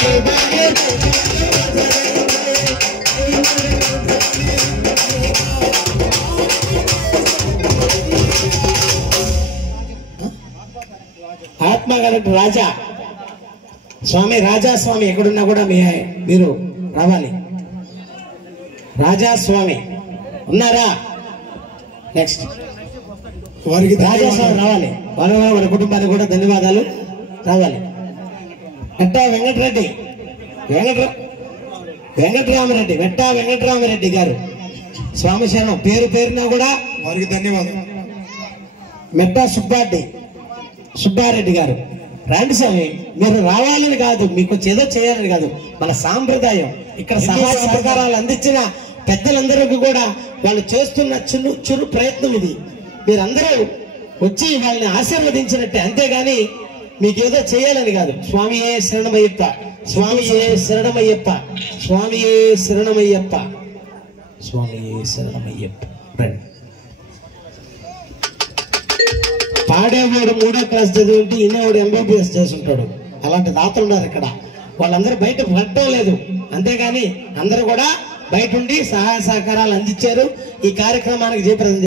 ఆత్మ కలెక్టర్ రాజా స్వామి, రాజా స్వామి ఎక్కడున్నా కూడా మీరు రావాలి. రాజా స్వామి ఉన్నారా? నెక్స్ట్ వారికి రాజాస్వామి రావాలి. వాళ్ళ కుటుంబానికి కూడా ధన్యవాదాలు. రావాలి. వెట్టా వెంకటరెడ్డి, వెంకటరామరెడ్డి, వెట్టా వెంకటరామరెడ్డి గారు స్వామి శరణం. పేరు పేరున కూడా వారికి ధన్యవాదాలు. మెట్టా సుబ్బారెడ్డి గారు రండి స్వామి. మీరు రావాలని కాదు, మీకు ఏదో చేయాలని కాదు, మన సాంప్రదాయం. ఇక్కడ సహాయ సహకారాలు అందించిన పెద్దలందరికీ కూడా వాళ్ళు చేస్తున్న చురు ప్రయత్నం ఇది. మీరందరూ వచ్చి వాళ్ళని ఆశీర్వదించినట్టే, అంతేగాని మీకేదో చేయాలని కాదు. స్వామియే శరణమయ్యప్ప, స్వామియే శరణమయ్యప్ప, స్వామియే శరణమయ్యప్ప, స్వామియే శరణమయ్యప్ప. రండి. పాడేవాడు 3వ క్లాస్ చదివింటే ఇన్నేవాడు MBBS చేసుంటాడు. అలాంటి దాతలు ఉన్నారు ఇక్కడ. వాళ్ళందరూ బయట పట్టడం లేదు, అంతేగాని అందరూ కూడా బయట ఉండి సహాయ సహకారాలు అందించారు. ఈ కార్యక్రమానికి జయప్రదం